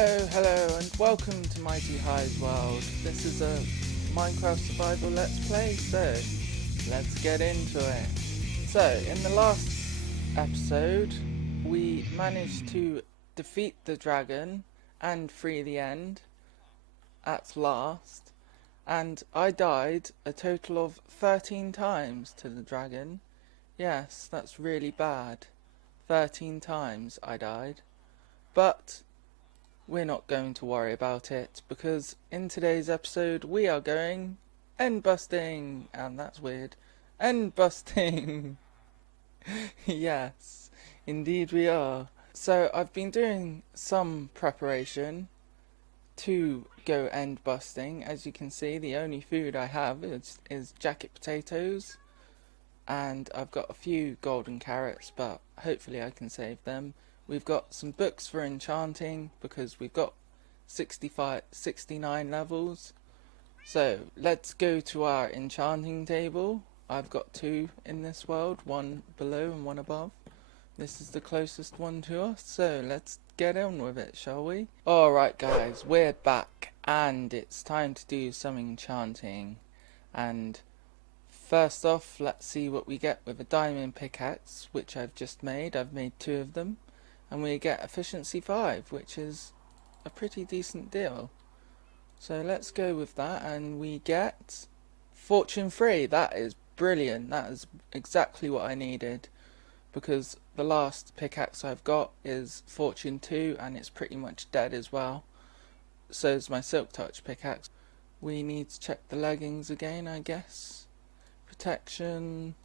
Hello, and welcome to MightyHigh's world. This is a Minecraft survival let's play, so let's get into it. So, in the last episode, we managed to defeat the dragon and free the end at last, and I died a total of 13 times to the dragon. Yes, that's really bad. 13 times I died. But we're not going to worry about it, because in today's episode we are going end busting, and that's weird. End busting! Yes, indeed we are. So I've been doing some preparation to go end busting. As you can see, the only food I have is jacket potatoes, and I've got a few golden carrots, but hopefully I can save them. We've got some books for enchanting because we've got 69 levels. So let's go to our enchanting table. I've got two in this world, one below and one above. This is the closest one to us, so let's get on with it, shall we? Alright guys, we're back and it's time to do some enchanting. And first off, let's see what we get with a diamond pickaxe, which I've just made. I've made two of them. And we get efficiency 5, which is a pretty decent deal. So let's go with that, and we get fortune 3. That is brilliant. That is exactly what I needed, because the last pickaxe I've got is fortune 2, and it's pretty much dead as well. So is my silk touch pickaxe. We need to check the leggings again, I guess. Protection,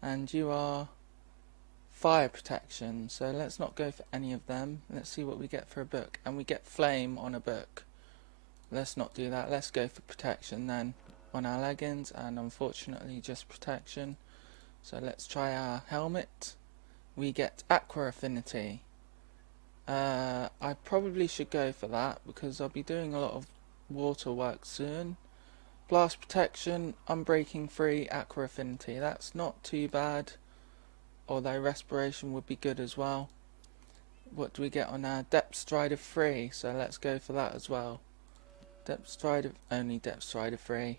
and you are fire protection, so let's not go for any of them. Let's see what we get for a book, and we get flame on a book. Let's not do that. Let's go for protection then on our leggings, and unfortunately just protection. So let's try our helmet. We get aqua affinity. I probably should go for that because I'll be doing a lot of water work soon. Blast protection, unbreaking free, aqua affinity. That's not too bad. Although respiration would be good as well. What do we get on our depth strider 3? So let's go for that as well. Only depth strider 3.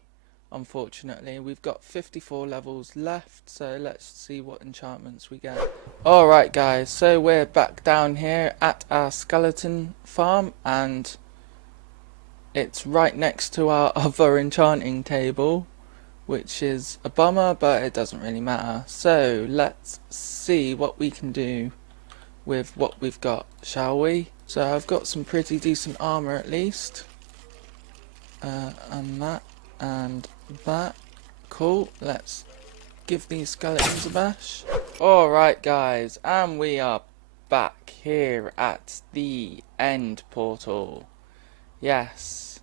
Unfortunately, we've got 54 levels left, so let's see what enchantments we get. Alright guys, so we're back down here at our skeleton farm, and it's right next to our other enchanting table, which is a bummer, but it doesn't really matter. So let's see what we can do with what we've got, shall we? So I've got some pretty decent armor at least, and that. Cool. Let's give these skeletons a bash. Alright guys, and we are back here at the end portal. Yes,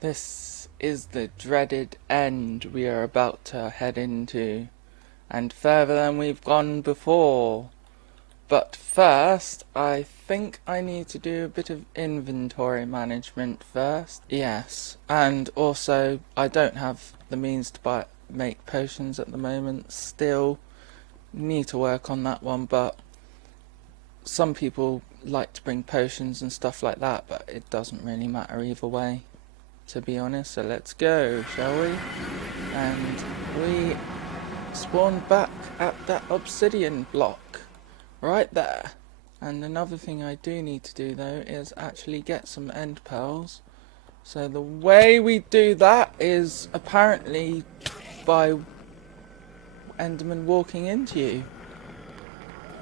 this is the dreaded end we are about to head into, and further than we've gone before. But first, I think I need to do a bit of inventory management first. Yes, and also I don't have the means to make potions at the moment. Still need to work on that one, but some people like to bring potions and stuff like that, but it doesn't really matter either way, to be honest. So let's go, shall we? And we spawned back at that obsidian block right there. And another thing I do need to do though is actually get some end pearls. So the way we do that is apparently by endermen walking into you,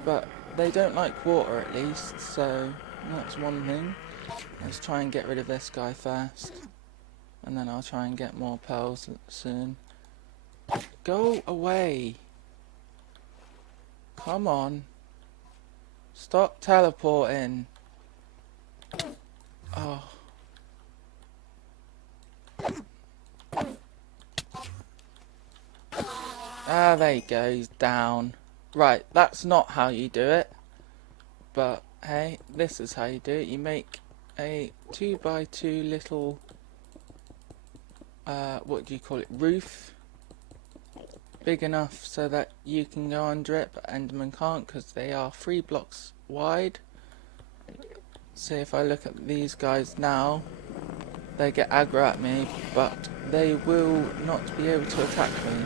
but they don't like water at least, so that's one thing. Let's try and get rid of this guy first, and then I'll try and get more pearls soon. Go away. Come on. Stop teleporting. Oh. Ah, there you go, he's down. Right, that's not how you do it. But, hey, this is how you do it. You make a 2x2 little, what do you call it, roof. Big enough so that you can go under it, but endermen can't because they are 3 blocks wide. See, if I look at these guys now, they get aggro at me, but they will not be able to attack me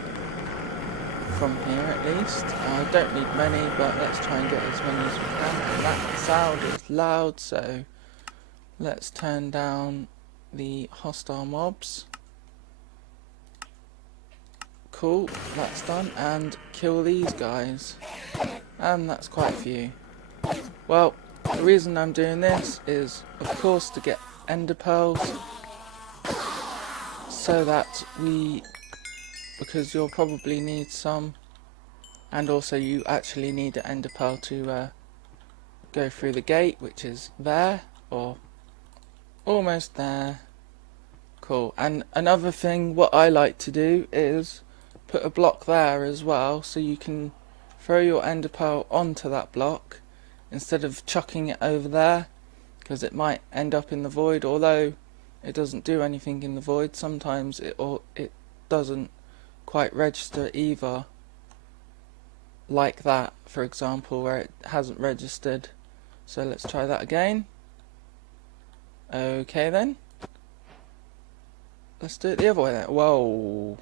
from here at least. I don't need many, but let's try and get as many as we can. And that sound is loud, so let's turn down the hostile mobs. Cool, that's done. And kill these guys. And that's quite a few. Well, the reason I'm doing this is, of course, to get ender pearls. So that because you'll probably need some. And also you actually need an ender pearl to go through the gate, which is there, or almost there. Cool. And another thing, what I like to do is put a block there as well, so you can throw your ender pearl onto that block instead of chucking it over there, because it might end up in the void. Although it doesn't do anything in the void, sometimes it doesn't quite register either, like that for example, where it hasn't registered. So let's try that again. Okay then, let's do it the other way then. Whoa.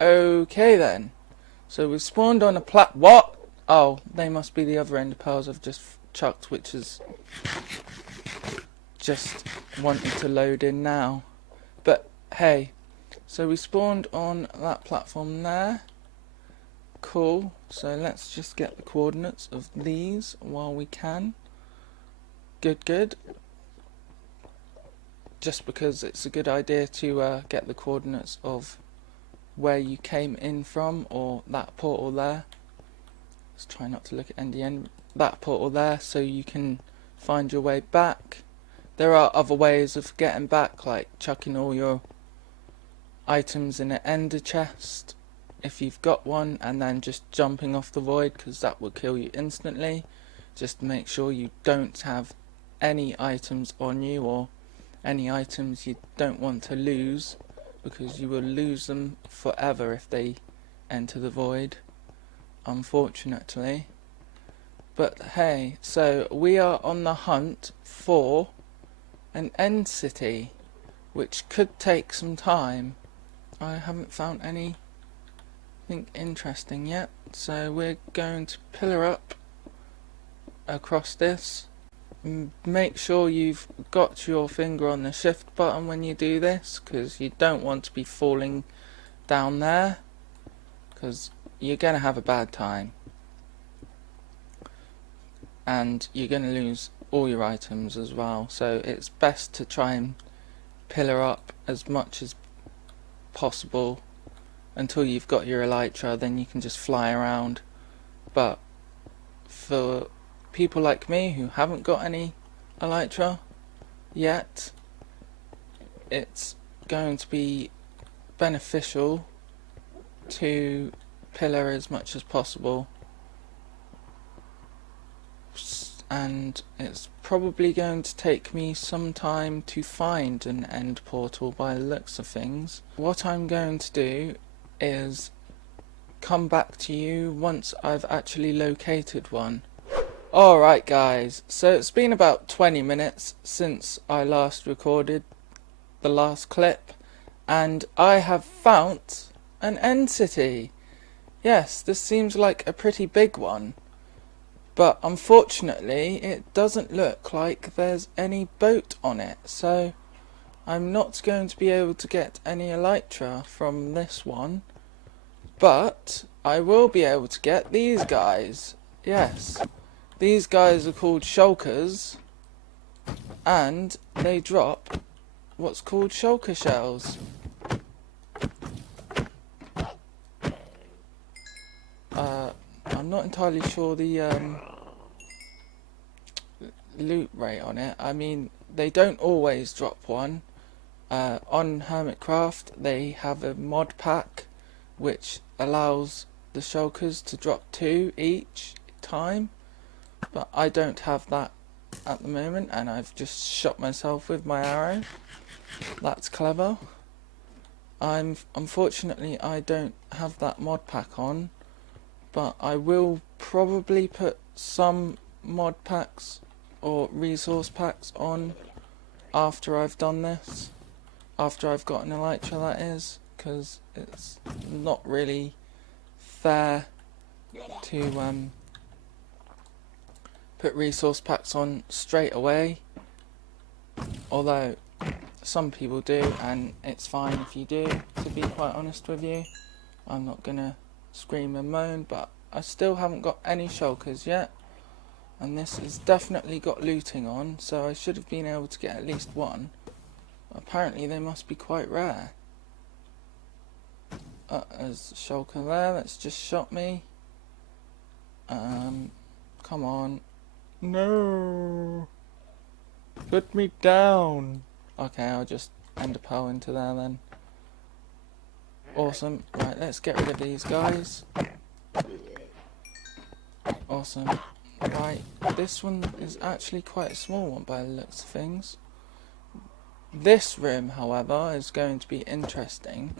Okay then, so we've spawned on a what? Oh, they must be the other ender pearls I've just chucked, which is just wanting to load in now. But hey, so we spawned on that platform there. Cool, so let's just get the coordinates of these while we can. Good. Just because it's a good idea to get the coordinates of where you came in from, or that portal there. Let's try not to look at NDN. That portal there, so you can find your way back. There are other ways of getting back, like chucking all your items in an ender chest if you've got one, and then just jumping off the void, because that will kill you instantly. Just make sure you don't have any items on you, or any items you don't want to lose, because you will lose them forever if they enter the void, unfortunately. But hey, so we are on the hunt for an end city, which could take some time. I haven't found anything interesting yet, so we're going to pillar up across this. Make sure you've got your finger on the shift button when you do this, because you don't want to be falling down there, because you're going to have a bad time and you're going to lose all your items as well. So it's best to try and pillar up as much as possible until you've got your elytra, then you can just fly around. But for people like me who haven't got any elytra yet, it's going to be beneficial to pillar as much as possible, and it's probably going to take me some time to find an end portal by the looks of things. What I'm going to do is come back to you once I've actually located one. Alright guys, so it's been about 20 minutes since I last recorded the last clip, and I have found an end city. Yes, this seems like a pretty big one, but unfortunately it doesn't look like there's any boat on it, so I'm not going to be able to get any elytra from this one, but I will be able to get these guys. Yes, these guys are called Shulkers, and they drop what's called shulker shells. I'm not entirely sure the loot rate on it. I mean, they don't always drop one. On Hermitcraft they have a mod pack which allows the shulkers to drop 2 each time, but I don't have that at the moment, and I've just shot myself with my arrow. That's clever. Unfortunately I don't have that mod pack on, but I will probably put some mod packs or resource packs on after I've done this. After I've got an elytra, that is, because it's not really fair to put resource packs on straight away, although some people do, and it's fine if you do, to be quite honest with you. I'm not gonna scream and moan, but I still haven't got any shulkers yet, and this has definitely got looting on, so I should have been able to get at least one. Apparently they must be quite rare. There's a shulker there that's just shot me. Come on. No! Put me down! Okay, I'll just end a pearl into there then. Awesome. Right, let's get rid of these guys. Awesome. Right, this one is actually quite a small one by the looks of things. This room, however, is going to be interesting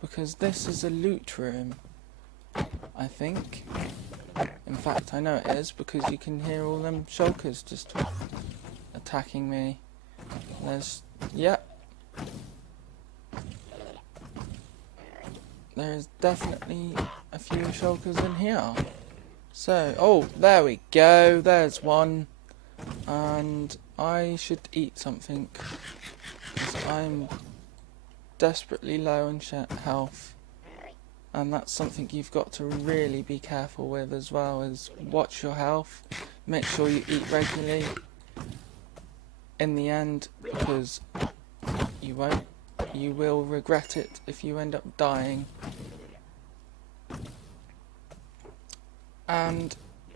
because this is a loot room, I think. In fact, I know it is because you can hear all them shulkers just attacking me. Yep. There is definitely a few shulkers in here. So, oh, there we go. There's one. And I should eat something because I'm desperately low on health. And that's something you've got to really be careful with as well, is watch your health. Make sure you eat regularly in the end, because you will regret it if you end up dying. And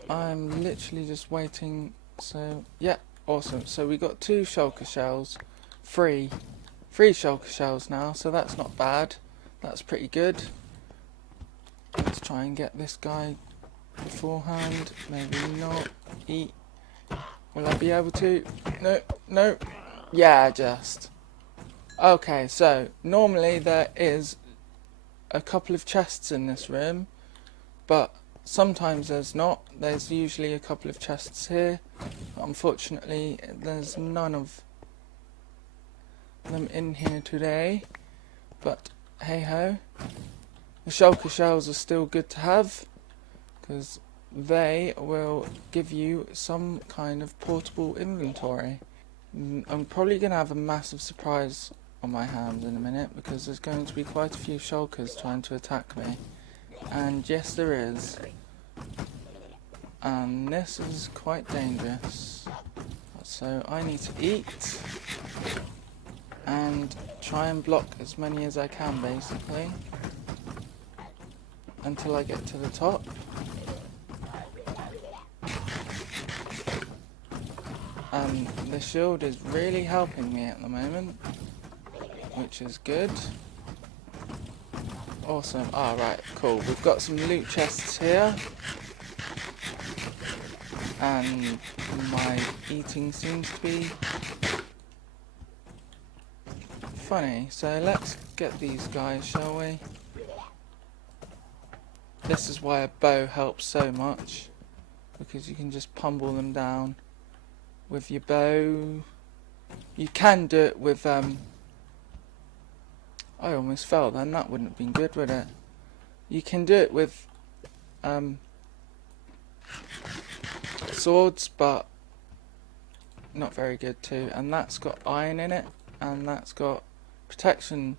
I'm literally just waiting. So yeah, awesome. So we got 2 shulker shells, 3 shulker shells now, so that's not bad. That's pretty good. Let's try and get this guy beforehand. Maybe not. Eat. Will I be able to? No, no. Yeah, just. Okay, so normally there is a couple of chests in this room, but sometimes there's not. There's usually a couple of chests here. Unfortunately, there's none of them in here today. But hey ho. The shulker shells are still good to have, because they will give you some kind of portable inventory. I'm probably going to have a massive surprise on my hands in a minute, because there's going to be quite a few shulkers trying to attack me. And yes, there is. And this is quite dangerous. So I need to eat and try and block as many as I can, basically, until I get to the top. And the shield is really helping me at the moment, which is good. Awesome. Right, cool. We've got some loot chests here. And my eating seems to be funny. So let's get these guys, shall we? This is why a bow helps so much, because you can just pummel them down with your bow. You can do it with I almost fell then, that wouldn't have been good, would it? You can do it with swords, but not very good too. And that's got iron in it, and that's got protection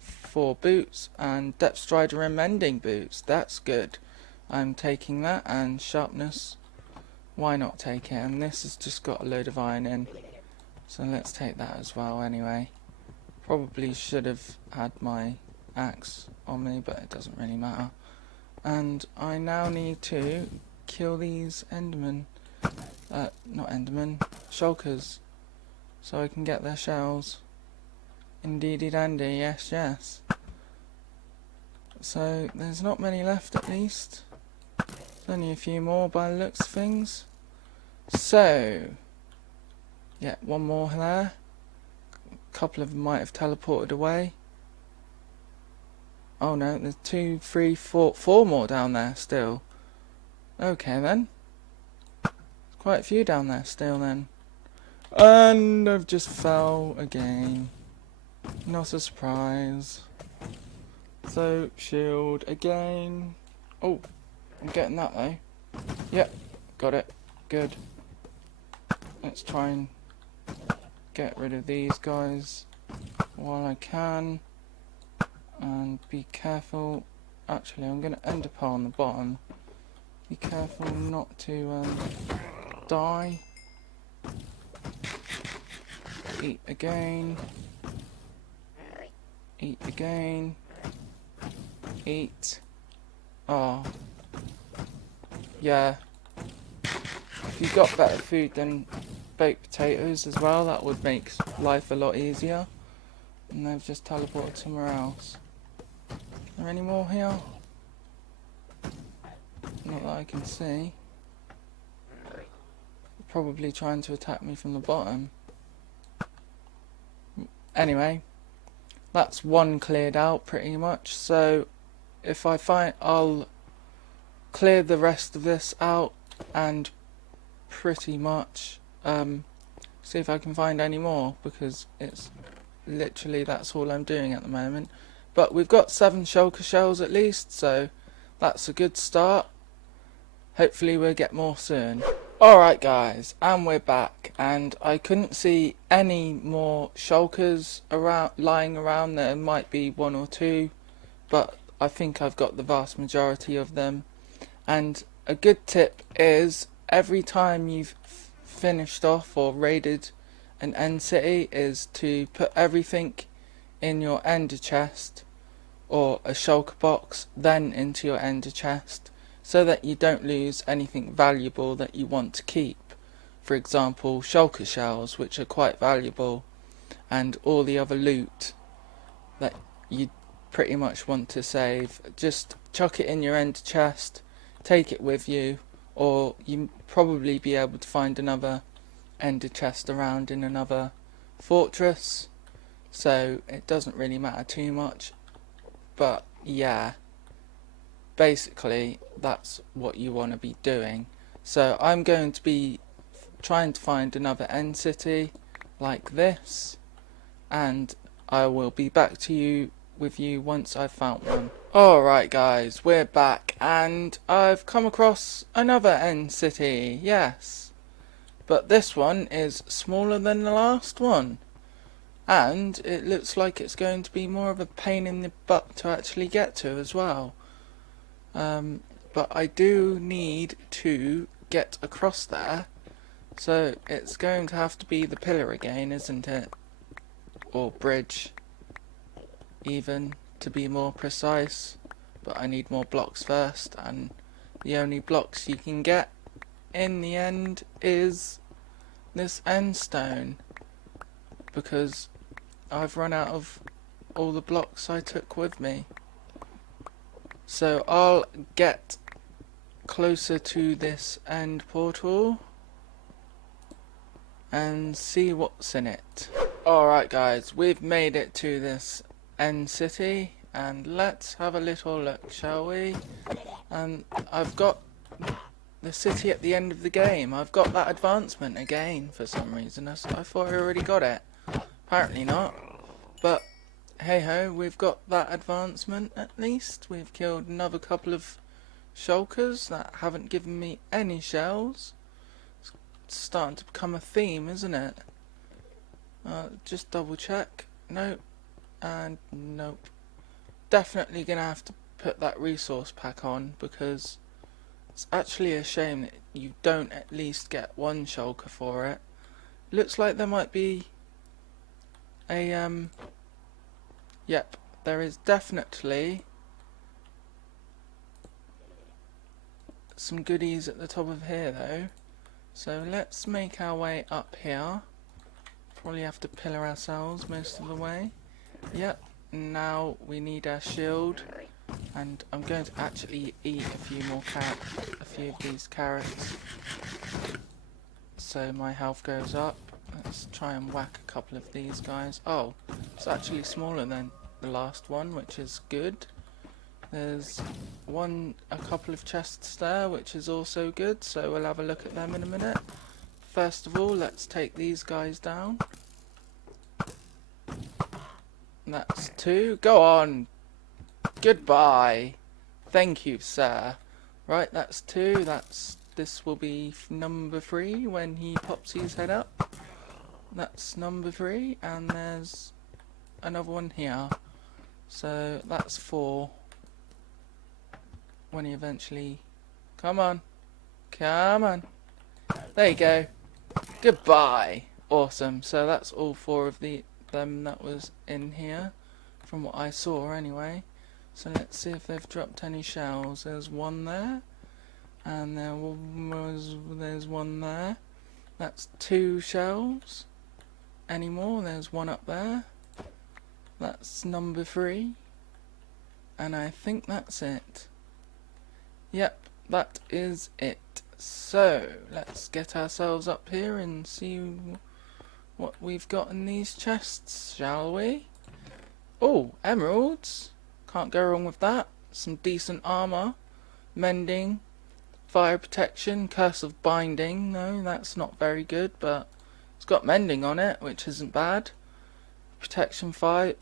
for boots and depth strider and mending boots. That's good. I'm taking that, and sharpness, why not take it? And this has just got a load of iron in, so let's take that as well anyway. Probably should have had my axe on me, but it doesn't really matter. And I now need to kill these endermen, not endermen, shulkers, so I can get their shells. Indeedy dandy, yes, yes. So there's not many left, at least. There's only a few more by the looks of things. So yeah, one more there. A couple of them might have teleported away. Oh no, there's 2, 3, 4 more down there still. Okay then. quite a few down there still then. And I've just fell again. Not a surprise. So, shield again. Oh, I'm getting that though. Yep, got it. Good. Let's try and get rid of these guys while I can. And be careful. Actually, I'm going to end up on the bottom. Be careful not to die. Eat again. Eat again. Eat. Oh. Yeah. If you got better food than baked potatoes as well, that would make life a lot easier. And they've just teleported somewhere else. Are there any more here? Not that I can see. Probably trying to attack me from the bottom. Anyway, that's one cleared out pretty much. So if I find, I'll clear the rest of this out and pretty much see if I can find any more, because it's literally that's all I'm doing at the moment. But we've got 7 shulker shells at least, so that's a good start. Hopefully we'll get more soon. Alright guys, and we're back, and I couldn't see any more shulkers around, lying around. There might be 1 or 2, but I think I've got the vast majority of them. And a good tip is, every time you've finished off or raided an end city, is to put everything in your ender chest or a shulker box, then into your ender chest, so that you don't lose anything valuable that you want to keep. For example, shulker shells, which are quite valuable, and all the other loot that you pretty much want to save. Just chuck it in your ender chest, take it with you, or you probably be able to find another ender chest around in another fortress, so it doesn't really matter too much. But yeah, basically that's what you want to be doing. So I'm going to be trying to find another end city like this, and I will be back to you with you once I've found one. Alright guys, we're back, and I've come across another end city, yes. But this one is smaller than the last one, and it looks like it's going to be more of a pain in the butt to actually get to as well. But I do need to get across there, so it's going to have to be the pillar again, isn't it? Or bridge, even, to be more precise. But I need more blocks first, and the only blocks you can get in the end is this end stone, because I've run out of all the blocks I took with me. So I'll get closer to this end portal and see what's in it. Alright guys, we've made it to this end city, and let's have a little look, shall we? And I've got the city at the end of the game. I've got that advancement again for some reason. I thought I already got it. Apparently not. But hey ho, we've got that advancement at least. We've killed another couple of shulkers that haven't given me any shells. It's starting to become a theme, isn't it? Just double check. Nope. And nope. Definitely gonna have to put that resource pack on, because it's actually a shame that you don't at least get 1 shulker for it. Looks like there might be a yep, there is definitely some goodies at the top of here though. So let's make our way up here. Probably have to pillar ourselves most of the way. Yep, now we need our shield, and I'm going to actually eat a few of these carrots, so my health goes up. Let's try and whack a couple of these guys. Oh, it's actually smaller than the last one, which is good. There's a couple of chests there, which is also good, so we'll have a look at them in a minute. First of all, let's take these guys down. That's 2. Go on! Goodbye! Thank you, sir. Right, that's 2. This will be number 3 when he pops his head up. That's number 3, and there's another one here. So that's 4. When he eventually... Come on. Come on. There you go. Goodbye. Awesome. So that's all 4 of them that was in here, from what I saw anyway. So let's see if they've dropped any shells. There's 1 there, and there's 1 there. That's 2 shells. Any more? There's 1 up there. That's number 3, and I think that's it. Yep, that is it. So let's get ourselves up here and see what we've got in these chests, shall we? Oh, emeralds. Can't go wrong with that. Some decent armor, mending, fire protection, curse of binding. No, that's not very good, but it's got mending on it, which isn't bad. Protection 4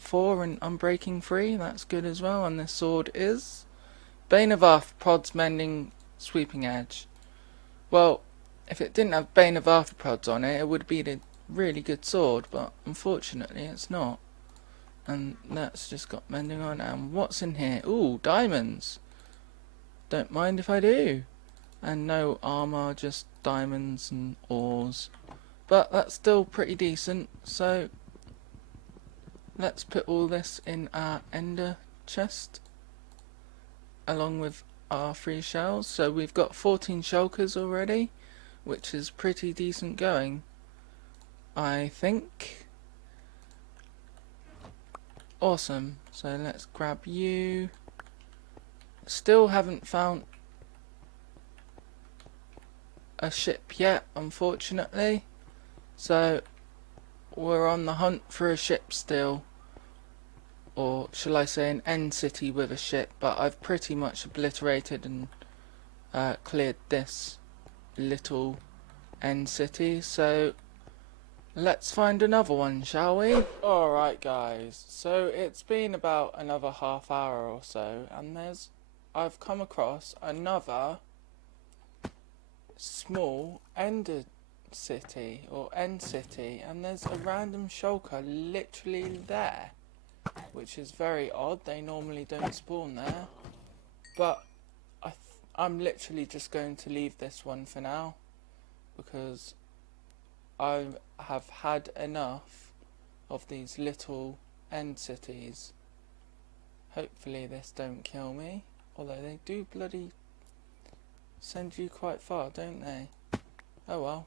and unbreaking 3. That's good as well. And this sword is Bane of Arthropods, mending, sweeping edge. Well, if it didn't have Bane of Arthropods on it, it would be a really good sword, but unfortunately it's not. And that's just got mending on. And what's in here? Ooh, diamonds. Don't mind if I do. And no armor, just diamonds and ores. But that's still pretty decent, so let's put all this in our ender chest, along with our 3 shells. So we've got 14 shulkers already, which is pretty decent going, I think. Awesome. So let's grab you. Still haven't found a ship yet, unfortunately. So we're on the hunt for a ship still. Or shall I say an end city with a ship, but I've pretty much obliterated and cleared this little end city, so let's find another one, shall we? Alright guys, so it's been about another half hour or so, and I've come across another small ender city, or end city, and there's a random shulker literally there, which is very odd. They normally don't spawn there, but I'm literally just going to leave this one for now, because I have had enough of these little end cities. Hopefully this don't kill me, although they do bloody send you quite far, don't they? Oh well,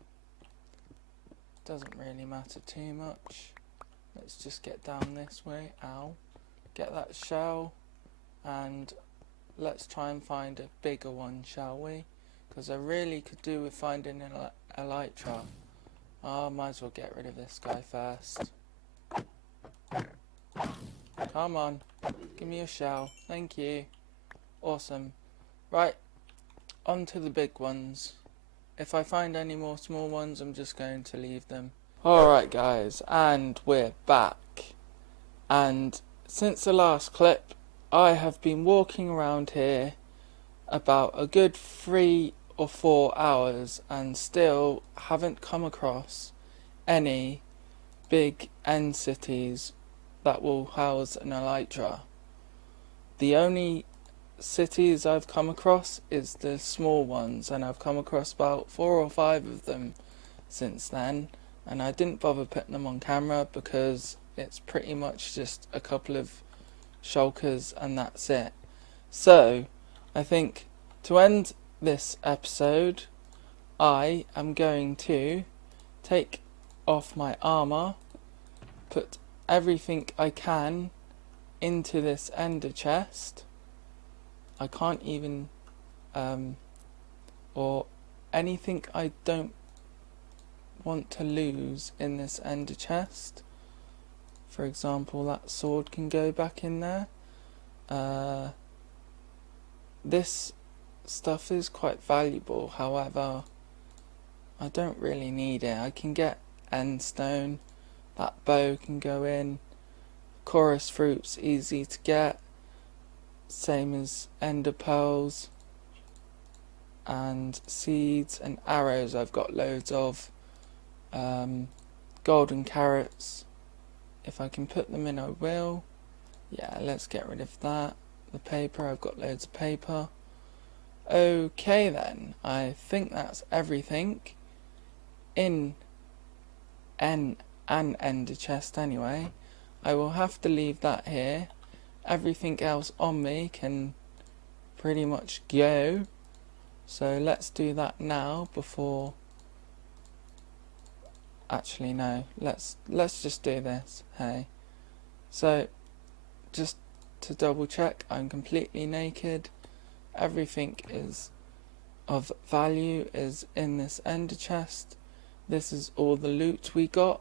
doesn't really matter too much. Let's just get down this way. Ow. Get that shell, and let's try and find a bigger one, shall we? Because I really could do with finding an elytra. I might as well get rid of this guy first. Come on, give me a shell. Thank you. Awesome. Right, on to the big ones. If I find any more small ones, I'm just going to leave them. Alright guys, and we're back. And since the last clip, I have been walking around here about a good 3 or 4 hours and still haven't come across any big end cities that will house an elytra. The only cities I've come across is the small ones, and I've come across about 4 or 5 of them since then, and I didn't bother putting them on camera because it's pretty much just a couple of shulkers and that's it. So I think to end this episode, I am going to take off my armor, put everything I can into this ender chest. I can't even or anything I don't want to lose in this ender chest. For example, that sword can go back in there. this stuff is quite valuable, however, I don't really need it. I can get end stone, that bow can go in, chorus fruit's easy to get, same as ender pearls, and seeds and arrows I've got loads of, golden carrots, if I can put them in I will. Yeah, let's get rid of that. The paper, I've got loads of paper. Okay then, I think that's everything in an ender chest anyway. I will have to leave that here. Everything else on me can pretty much go. So let's do that now before... Actually no, let's just do this, hey. So, just to double check, I'm completely naked. Everything is of value is in this ender chest. This is all the loot we got,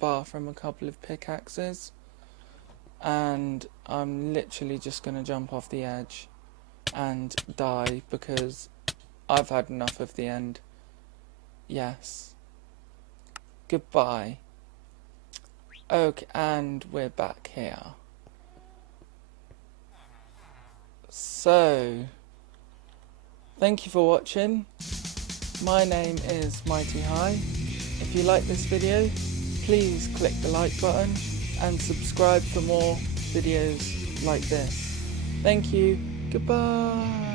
bar from a couple of pickaxes. And I'm literally just going to jump off the edge and die because I've had enough of the end. Yes. Goodbye. Okay, and we're back here. So, thank you for watching. My name is MightyHighy. If you like this video, please click the like button and subscribe for more videos like this. Thank you. Goodbye.